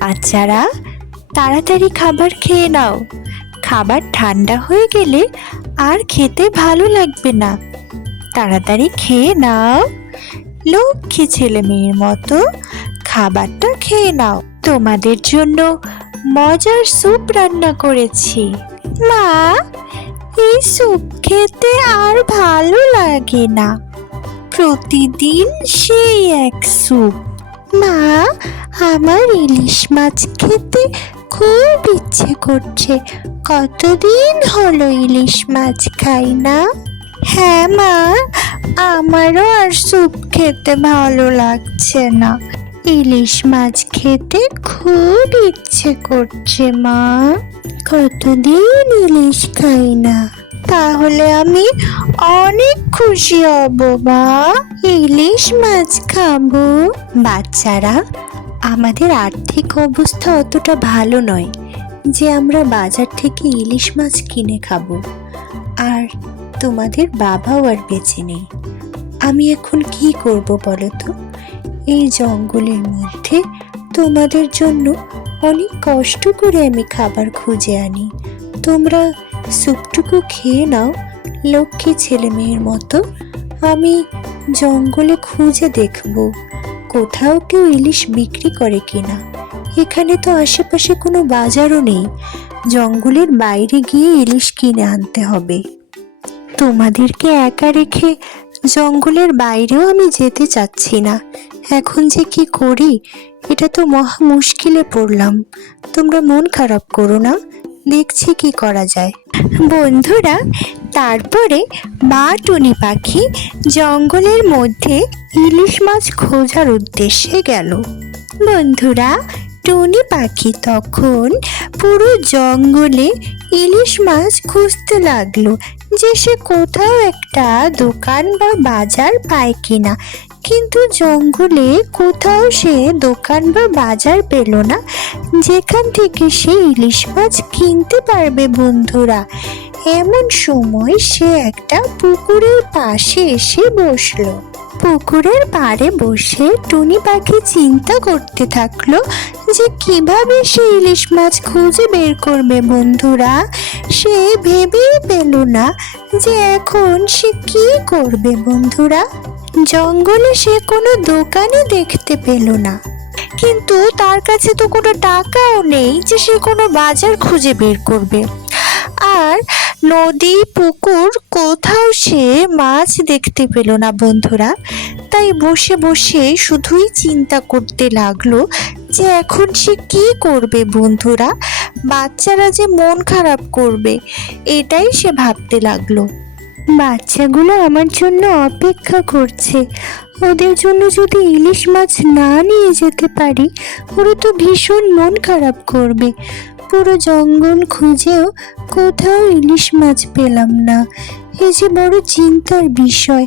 বাচ্চারা, তাড়াতাড়ি খাবার খেয়ে নাও। খাবার ঠান্ডা হয়ে গেলে আর খেতে ভালো লাগবে না। তাড়াতাড়ি খেয়ে নাও। লক্ষ্মী ছেলে মেয়ের মতো খাবারটা খেয়ে নাও। তোমাদের জন্য মজার স্যুপ রান্না করেছি। মা, এই স্যুপ খেতে আর ভালো লাগে না। প্রতিদিন সেই এক স্যুপ। মা, আমার ইলিশ মাছ খেতে খুব ইচ্ছে করছে। কতদিন হলো ইলিশ মাছ খাই না। হ্যাঁ মা, আমারও আর স্যুপ খেতে ভালো লাগছে না। ইলিশ মাছ খেতে খুব ইচ্ছে করছে মা। কতদিন ইলিশ খাই না। তাহলে আমি অনেক খুশি হব মা, ইলিশ মাছ খাবো। বাচ্চারা, আমাদের আর্থিক অবস্থা অতটা ভালো নয় যে আমরা বাজার থেকে ইলিশ মাছ কিনে খাবো। আর তোমাদের বাবাও আর বেঁচে নেই। আমি এখন কি করব বলো তো? এই জঙ্গলের মধ্যে তোমাদের জন্য অনেক কষ্ট করে আমি খাবার খুঁজে আনি। তোমরা স্যুপটুকু খেয়ে নাও লক্ষ্মী ছেলে মেয়ের মতো। আমি জঙ্গলে খুঁজে দেখব কোথাও কেউ ইলিশ বিক্রি করে কিনা। এখানে তো আশেপাশে কোনো বাজারও নেই। জঙ্গলের বাইরে গিয়ে ইলিশ কিনে আনতে হবে। তোমাদেরকে একা রেখে জঙ্গলের বাইরেও আমি যেতে চাচ্ছি না। এখন যে কি করি, এটা তো মহা মুশকিলে পড়লাম। তোমরা মন খারাপ করো না, দেখছি কি করা যায়। বন্ধুরা, তারপরে মা টুনি পাখি জঙ্গলের মধ্যে ইলিশ মাছ খোঁজার উদ্দেশ্যে গেল। বন্ধুরা, টুনি পাখি তখন পুরো জঙ্গলে ইলিশ মাছ খুঁজতে লাগলো যে সে কোথাও একটা দোকান বা বাজার পায় কিনা। কিন্তু জঙ্গলে কোথাও সে দোকান বা বাজার পেল না যেখান থেকে সে ইলিশ মাছ কিনতে পারবে। বন্ধুরা, এমন সময় সে একটা পুকুরের পাশে এসে বসলো। পুকুরের পাড়ে বসে টুনি পাখি চিন্তা করতে থাকলো যে কিভাবে সে ইলিশ মাছ খুঁজে বের করবে। বন্ধুরা, সে ভেবেই পেল না যে এখন সে কি করবে। বন্ধুরা, জঙ্গলে সে কোনো দোকানই দেখতে পেল না, কিন্তু তার কাছে তো কোনো টাকাও নেই যে সে কোনো বাজার খুঁজে বের করবে। আর নদী পুকুর কোথাও সে মাছ দেখতে পেল না। বন্ধুরা, তাই বসে বসে শুধুই চিন্তা করতে লাগলো যে এখন সে কি করবে। বন্ধুরা, বাচ্চারা যে মন খারাপ করবে, এটাই সে ভাবতে লাগলো। বাচ্চাগুলো আমার জন্য অপেক্ষা করছে। ওদের জন্য যদি ইলিশ মাছ না নিয়ে যেতে পারি, ওরা তো ভীষণ মন খারাপ করবে। পুরো জঙ্গল খুঁজেও কোথাও ইলিশ মাছ পেলাম না। এই যে বড় চিন্তার বিষয়।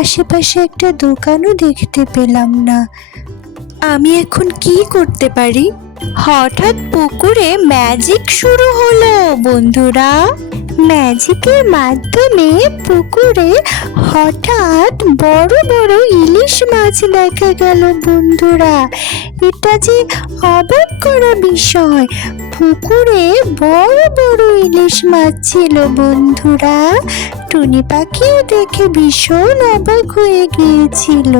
আশেপাশে একটা দোকানও দেখতে পেলাম না। আমি এখন কি করতে পারি? হঠাৎ পুকুরে ম্যাজিক শুরু হলো। বন্ধুরা, ম্যাজিকের মাধ্যমে পুকুরে হঠাৎ বড় বড় ইলিশ মাছ দেখা গেল। বন্ধুরা, এটা যে অবাক করা বিষয়। পুকুরে বড় বড় ইলিশ মাছ ছিল। বন্ধুরা, টুনি পাখিও দেখে ভীষণ অবাক হয়ে গিয়েছিল।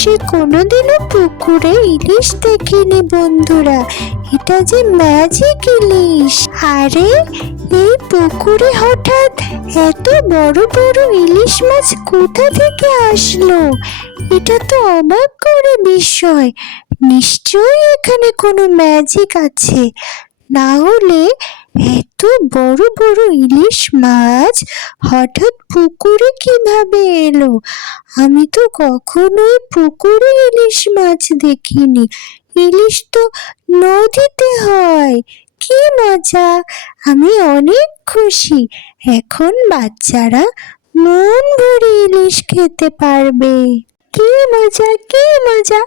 সে কোনোদিনও পুকুরে ইলিশ দেখেনি। বন্ধুরা, এটা যে ম্যাজিক ইলিশ। আরে, এই পুকুরে হঠাৎ এত বড় বড় ইলিশ মাছ কোথা থেকে আসলো? এটা তো অবাক করা বিষয়। নিশ্চয়ই এখানে কোনো ম্যাজিক আছে, না হলে এত বড় বড় ইলিশ মাছ হঠাৎ পুকুরে কিভাবে এলো? আমি তো কখনোই পুকুরে ইলিশ মাছ দেখিনি। ইলিশ তো নদীতে হয়। কি মজা! আমি অনেক খুশি। এখন বাচ্চারা মন ভরে ইলিশ খেতে পারবে। কি মজা, কি মজা!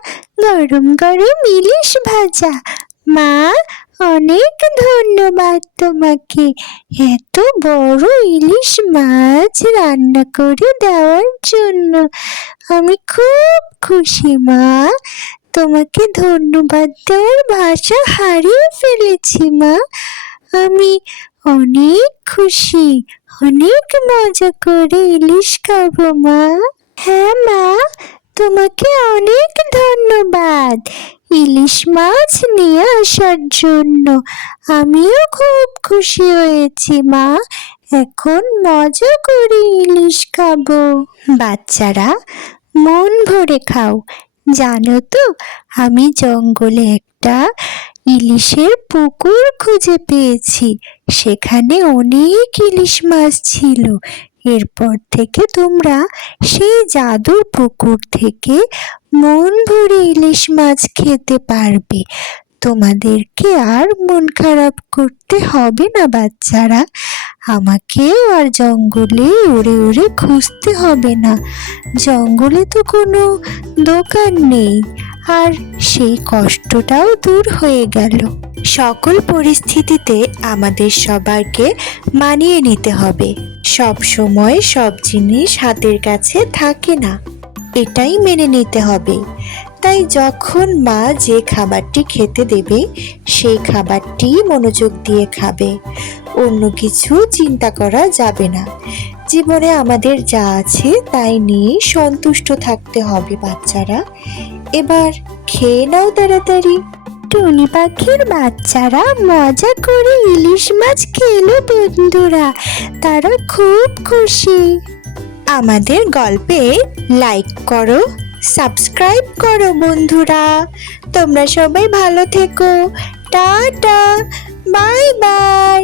গরম গরম ইলিশ ভাজা। মা, অনেক ধন্যবাদ তোমাকে এত বড় ইলিশ মাছ রান্না করে দেওয়ার জন্য। আমি খুব খুশি মা। তোমাকে ধন্যবাদ দেওয়ার ভাষা হারিয়ে ফেলেছি মা। আমি অনেক খুশি, অনেক মজা করে ইলিশ খাবো মা। হ্যাঁ মা, তোমাকে অনেক ধন্যবাদ ইলিশ মাছ নিয়ে আসার জন্য। আমিও খুব খুশি হয়েছি মা। এখন মজা করে ইলিশ খাবো। বাচ্চারা, মন ভরে খাও। জানো তো, আমি জঙ্গলে একটা ইলিশের পুকুর খুঁজে পেয়েছি। সেখানে অনেক ইলিশ মাছ ছিল। এরপর থেকে তোমরা সেই জাদুর পুকুর থেকে মন ভরে ইলিশ মাছ খেতে পারবে। তোমাদেরকে আর মন খারাপ করতে হবে না বাচ্চারা। আমাকেও আর জঙ্গলে উড়ে উড়ে খুঁজতে হবে না। জঙ্গলে তো কোনো দোকান নেই, আর সেই কষ্টটাও দূর হয়ে গেল। সকল পরিস্থিতিতে আমাদের সবাইকে মানিয়ে নিতে হবে। সব সময় সব জিনিস হাতের কাছে থাকে না, এটাই মেনে নিতে হবে। তাই যখন মা যে খাবারটি খেতে দেবে সেই খাবারটি মনোযোগ দিয়ে খাবে, অন্য কিছু চিন্তা করা যাবে না। জীবনে আমাদের যা আছে তাই নিয়ে সন্তুষ্ট থাকতে হবে বাচ্চারা। এবার খেয়ে নাও তাড়াতাড়ি। টুনি পাখির বাচ্চারা মজা করে ইলিশ মাছ খেলো বন্ধুরা, তারা খুব খুশি। আমাদের গল্পে লাইক করো, সাবস্ক্রাইব করো বন্ধুরা। তোমরা সবাই ভালো থেকো। Tata, bye bye.